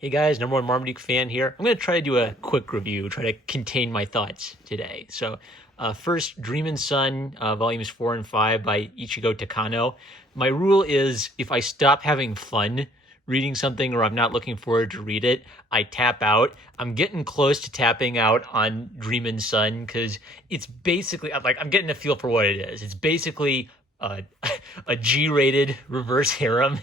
Hey guys, number one Marmaduke fan here. I'm going to try to do a quick review, try to contain my thoughts today. So, first, Dream and Sun, volumes 4 and 5 by Ichigo Takano. My rule is if I stop having fun reading something or I'm not looking forward to read it, I tap out. I'm getting close to tapping out on Dream and Sun because it's basically, I'm getting a feel for what it is. It's basically a G-rated reverse harem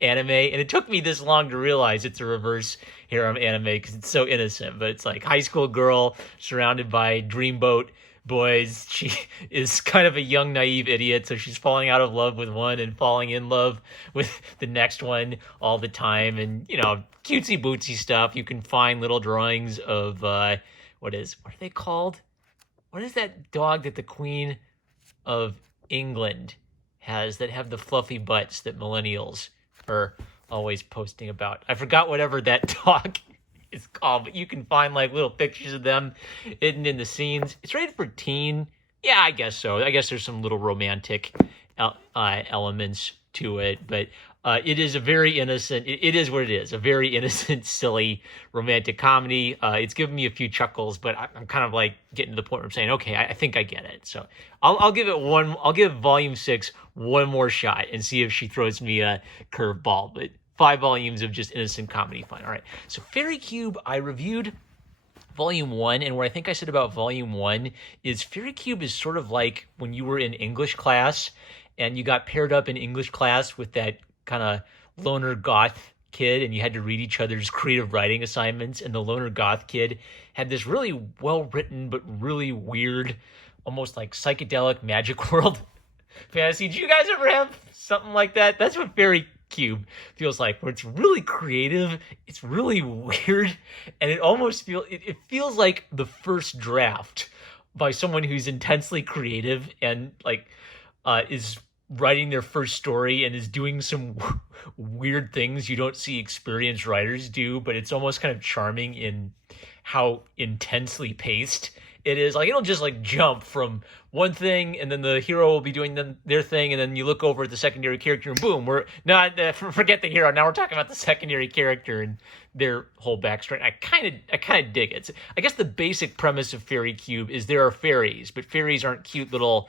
anime, and it took me this long to realize it's a reverse harem anime because it's so innocent, but it's like high school girl surrounded by dreamboat boys. She is kind of a young naive idiot, so she's falling out of love with one and falling in love with the next one all the time, and cutesy bootsy stuff. You can find little drawings of what are they called, what is that dog that the Queen of England has that have the fluffy butts that millennials are always posting about? I forgot whatever that dog is called, but you can find like little pictures of them hidden in the scenes. It's rated for teen. Yeah, I guess so. I guess there's some little romantic elements to it, but it is a very innocent, it is what it is, a very innocent, silly romantic comedy. It's given me a few chuckles, but I'm kind of like getting to the point where I'm saying, okay, I think I get it. So I'll give volume 6 one more shot and see if she throws me a curveball, but 5 volumes of just innocent comedy fun. All right, so Fairy Cube, I reviewed volume 1, and what I think I said about volume 1 is Fairy Cube is sort of like when you were in English class and you got paired up in English class with that kind of loner goth kid, and you had to read each other's creative writing assignments, and the loner goth kid had this really well-written but really weird, almost like psychedelic magic world fantasy. Do you guys ever have something like that? That's what Fairy Cube feels like, where it's really creative, it's really weird, and it feels like the first draft by someone who's intensely creative and is writing their first story and is doing some weird things you don't see experienced writers do, but it's almost kind of charming in how intensely paced it is. Like, it'll just jump from one thing, and then the hero will be doing their thing, and then you look over at the secondary character, and boom, we're not forget the hero. Now we're talking about the secondary character and their whole backstory. I kind of dig it. I guess the basic premise of Fairy Cube is there are fairies, but fairies aren't cute little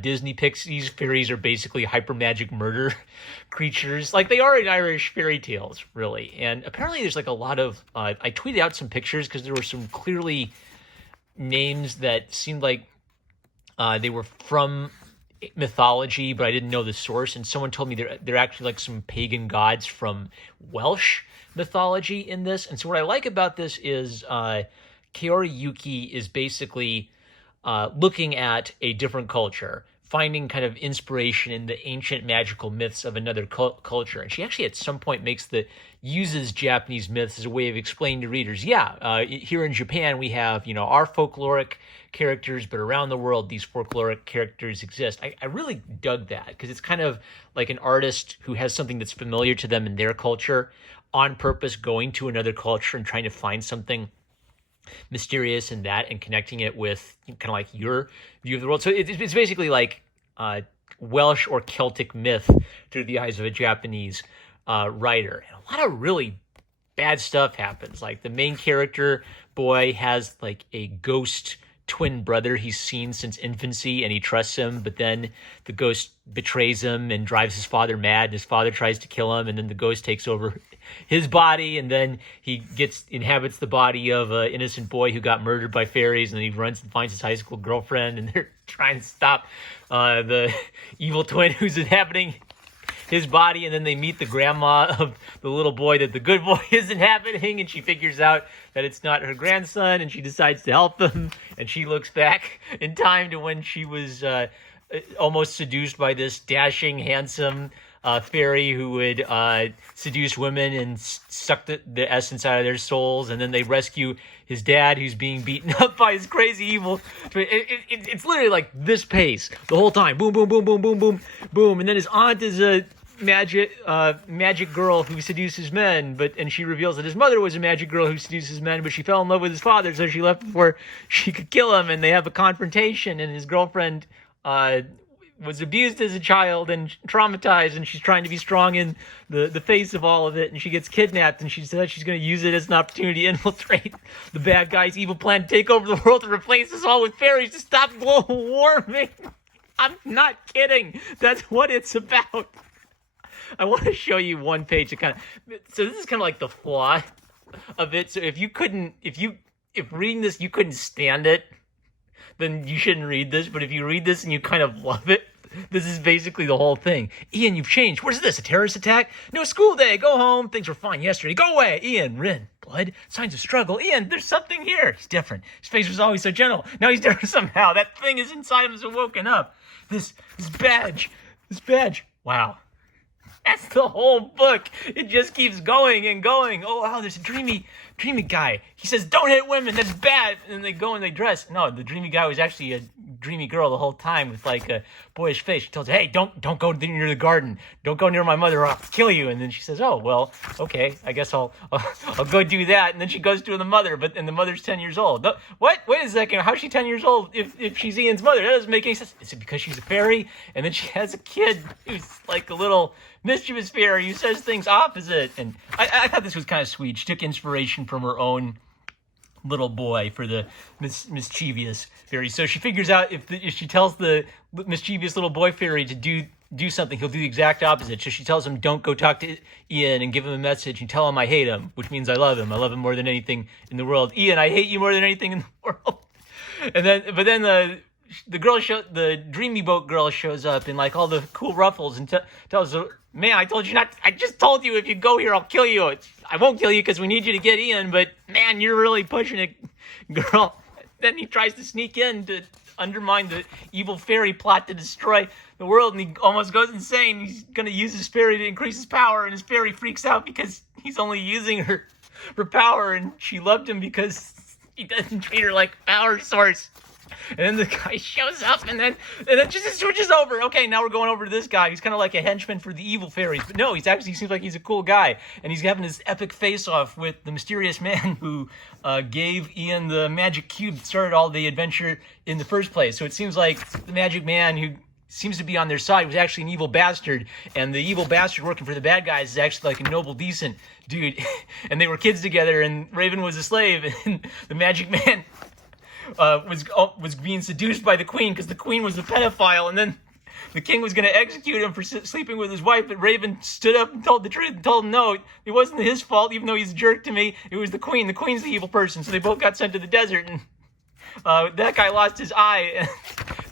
Disney pixies. Fairies are basically hyper magic murder creatures, like they are in Irish fairy tales, really. And apparently, there's a lot of. I tweeted out some pictures because there were some clearly names that seemed like they were from mythology, but I didn't know the source. And someone told me they're actually some pagan gods from Welsh mythology in this. And so what I like about this is Kaori Yuki is basically looking at a different culture, finding kind of inspiration in the ancient magical myths of another culture. And she actually at some point uses Japanese myths as a way of explaining to readers, here in Japan we have, our folkloric characters, but around the world these folkloric characters exist. I really dug that because it's kind of like an artist who has something that's familiar to them in their culture on purpose going to another culture and trying to find something mysterious in that and connecting it with kind of like your view of the world. So it's basically like Welsh or Celtic myth through the eyes of a Japanese writer. And a lot of really bad stuff happens. Like the main character boy has a ghost twin brother he's seen since infancy, and he trusts him, but then the ghost betrays him and drives his father mad, and his father tries to kill him, and then the ghost takes over his body, and then he inhabits the body of an innocent boy who got murdered by fairies, and then he runs and finds his high school girlfriend, and they're trying to stop the evil twin who's inhabiting his body, and then they meet the grandma of the little boy that the good boy is inhabiting, and she figures out that it's not her grandson, and she decides to help them, and she looks back in time to when she was almost seduced by this dashing, handsome fairy who would seduce women and suck the essence out of their souls, and then they rescue his dad who's being beaten up by his crazy evil. It's literally like this pace the whole time. Boom, boom, boom, boom, boom, boom, boom. And then his aunt is a magic girl who seduces men, and she reveals that his mother was a magic girl who seduces men, but she fell in love with his father, so she left before she could kill him, and they have a confrontation, and his girlfriend was abused as a child and traumatized, and she's trying to be strong in the face of all of it, and she gets kidnapped, and she says she's going to use it as an opportunity to infiltrate the bad guy's evil plan to take over the world to replace us all with fairies to stop global warming. I'm not kidding. That's what it's about. I want to show you one page that so this is kind of like the flaw of it. So if reading this you couldn't stand it, then you shouldn't read this. But if you read this and you kind of love it, this is basically the whole thing. Ian, you've changed. What is this, a terrorist attack? No, school day. Go home. Things were fine yesterday. Go away. Ian, Rin, blood, signs of struggle. Ian, there's something here. He's different. His face was always so gentle. Now he's different somehow. That thing is inside him is woken up. This badge. Wow. That's the whole book. It just keeps going and going. Oh, wow, there's a dreamy guy. He says, don't hit women, that's bad. And then they go and they dress. No, the dreamy guy was actually a dreamy girl the whole time with like a boyish face. She tells her, hey, don't go near the garden. Don't go near my mother or I'll kill you. And then she says, oh, well, okay, I guess I'll go do that. And then she goes to the mother, and the mother's 10 years old. What? Wait a second. How's she 10 years old if she's Ian's mother? That doesn't make any sense. Is it because she's a fairy? And then she has a kid who's like a little mischievous fairy who says things opposite. And I thought this was kind of sweet. She took inspiration from her own little boy for the mischievous fairy. So she figures out if she tells the mischievous little boy fairy to do something, he'll do the exact opposite. So she tells him, don't go talk to Ian and give him a message and tell him I hate him, which means I love him. I love him more than anything in the world. Ian, I hate you more than anything in the world. But then the dreamy boat girl shows up in like all the cool ruffles and tells her, man, I told you not. I just told you if you go here, I'll kill you. I won't kill you because we need you to get Ian, but man, you're really pushing it, girl. Then he tries to sneak in to undermine the evil fairy plot to destroy the world, and he almost goes insane. He's going to use his fairy to increase his power, and his fairy freaks out because he's only using her for power, and she loved him because he doesn't treat her like a power source. And then the guy shows up, and then just switches over. Okay, now we're going over to this guy. He's kind of like a henchman for the evil fairies. But no, he seems like he's a cool guy. And he's having this epic face-off with the mysterious man who gave Ian the magic cube that started all the adventure in the first place. So it seems like the magic man who seems to be on their side was actually an evil bastard. And the evil bastard working for the bad guys is actually like a noble, decent dude. And they were kids together, and Raven was a slave, and the magic man was being seduced by the queen because the queen was a pedophile, and then the king was going to execute him for sleeping with his wife, but Raven stood up and told the truth and told him, no, it wasn't his fault, even though he's a jerk to me. It was the queen. The queen's the evil person. So they both got sent to the desert, and that guy lost his eye, and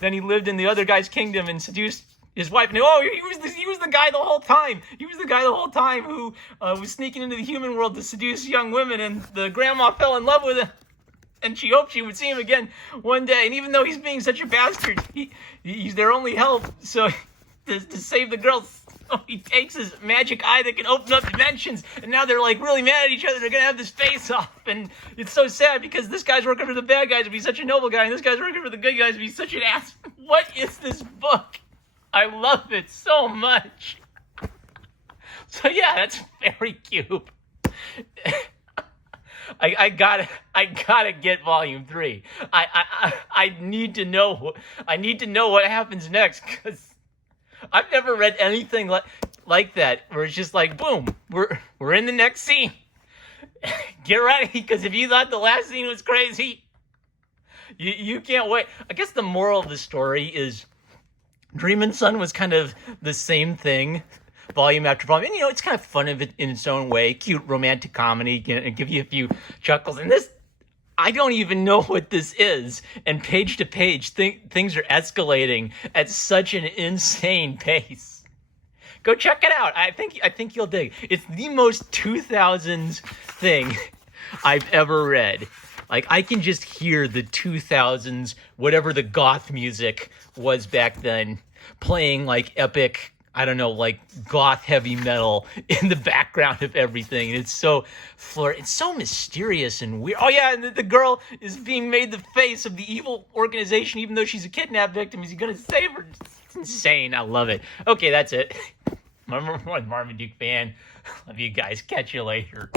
then he lived in the other guy's kingdom and seduced his wife. And he was the guy the whole time. He was the guy the whole time who was sneaking into the human world to seduce young women, and the grandma fell in love with him. And she hoped she would see him again one day. And even though he's being such a bastard, he's their only help. So to save the girl, so he takes his magic eye that can open up dimensions. And now they're like really mad at each other. They're going to have this face off. And it's so sad because this guy's working for the bad guys to be such a noble guy. And this guy's working for the good guys to be such an ass. What is this book? I love it so much. So yeah, that's very cute. I gotta get volume 3. I need to know what happens next, because I've never read anything like that where it's just like, boom, we're in the next scene. Get ready, because if you thought the last scene was crazy, you can't wait. I guess the moral of the story is Dreamin' Sun was kind of the same thing, volume after volume. And, it's kind of fun in its own way. Cute romantic comedy, and give you a few chuckles. And this, I don't even know what this is. And page to page, things are escalating at such an insane pace. Go check it out. I think you'll dig. It's the most 2000s thing I've ever read. Like, I can just hear the 2000s, whatever the goth music was back then, playing like epic, I don't know, like goth heavy metal in the background of everything. And it's so it's so mysterious and weird. Oh yeah, and the girl is being made the face of the evil organization, even though she's a kidnap victim. Is he gonna save her? It's insane. I love it. Okay, that's it. I'm a Marmaduke fan. Love you guys. Catch you later.